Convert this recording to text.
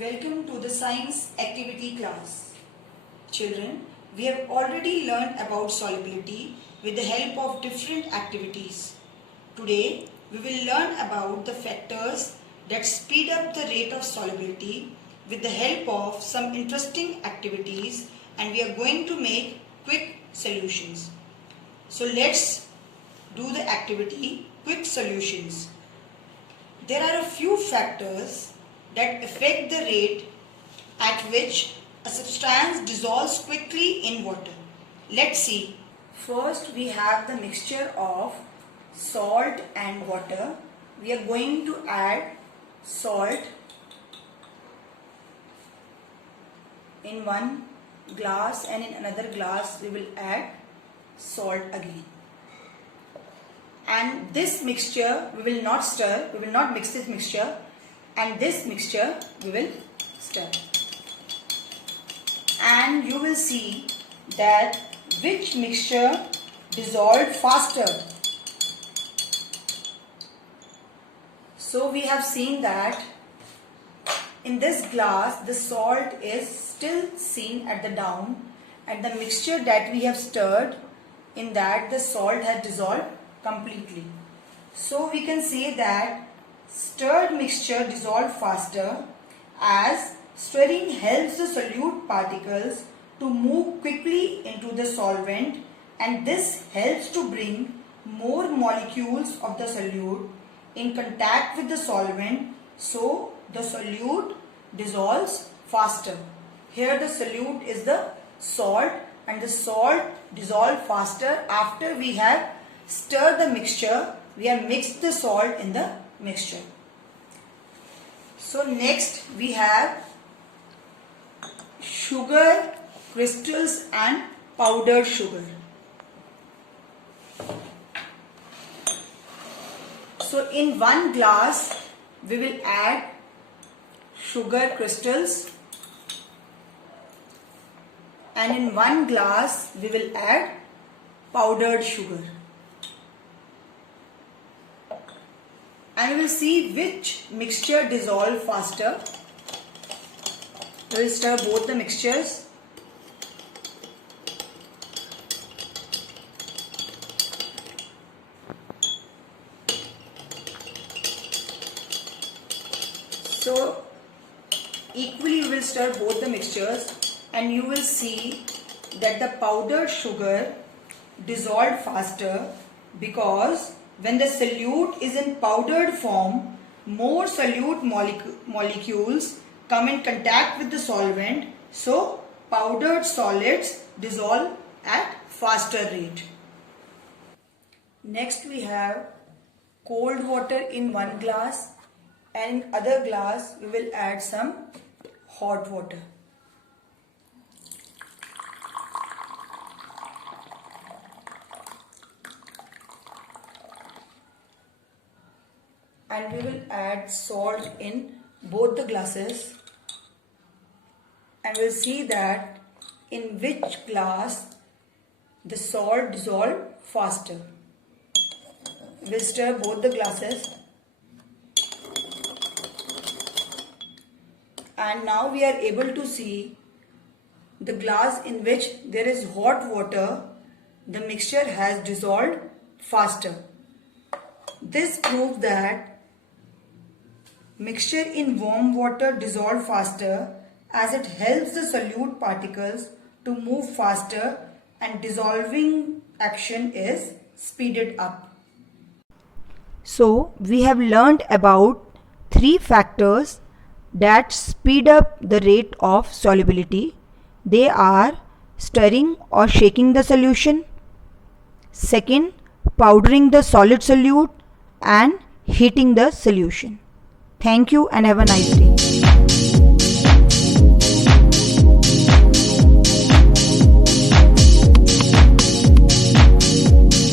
Welcome to the science activity class. Children, we have already learned about solubility with the help of different activities. Today, we will learn about the factors that speed up the rate of solubility with the help of some interesting activities, and we are going to make quick solutions. So let's do the activity quick solutions. There are a few factors that affect the rate at which a substance dissolves quickly in water. Let's see. First, we have the mixture of salt and water. We are going to add salt in one glass, and in another glass we will add salt again. And this mixture we will not stir, we will not mix this mixture, and this mixture we will stir. And you will see that which mixture dissolved faster. So we have seen that in this glass the salt is still seen at the down, and the mixture that we have stirred, in that the salt has dissolved completely. So we can say that stirred mixture dissolved faster, as stirring helps the solute particles to move quickly into the solvent, and this helps to bring more molecules of the solute in contact with the solvent, so the solute dissolves faster. Here the solute is the salt, and the salt dissolves faster after we have stirred the mixture, we have mixed the salt in the mixture. So next we have sugar crystals and powdered sugar. So in one glass we will add sugar crystals, and in one glass we will add powdered sugar. And we will see which mixture dissolves faster. We will stir both the mixtures. So equally we will stir both the mixtures, and you will see that the powdered sugar dissolved faster, because when the solute is in powdered form, more solute molecules come in contact with the solvent, so powdered solids dissolve at faster rate. Next we have cold water in one glass, and in other glass we will add some hot water. And we will add salt in both the glasses, and we'll see that in which glass the salt dissolved faster. We'll stir both the glasses, and now we are able to see the glass in which there is hot water, the mixture has dissolved faster. This proves that mixture in warm water dissolves faster, as it helps the solute particles to move faster, and dissolving action is speeded up. So we have learned about three factors that speed up the rate of solubility. They are stirring or shaking the solution, second, powdering the solid solute, and heating the solution. Thank you and have a nice day.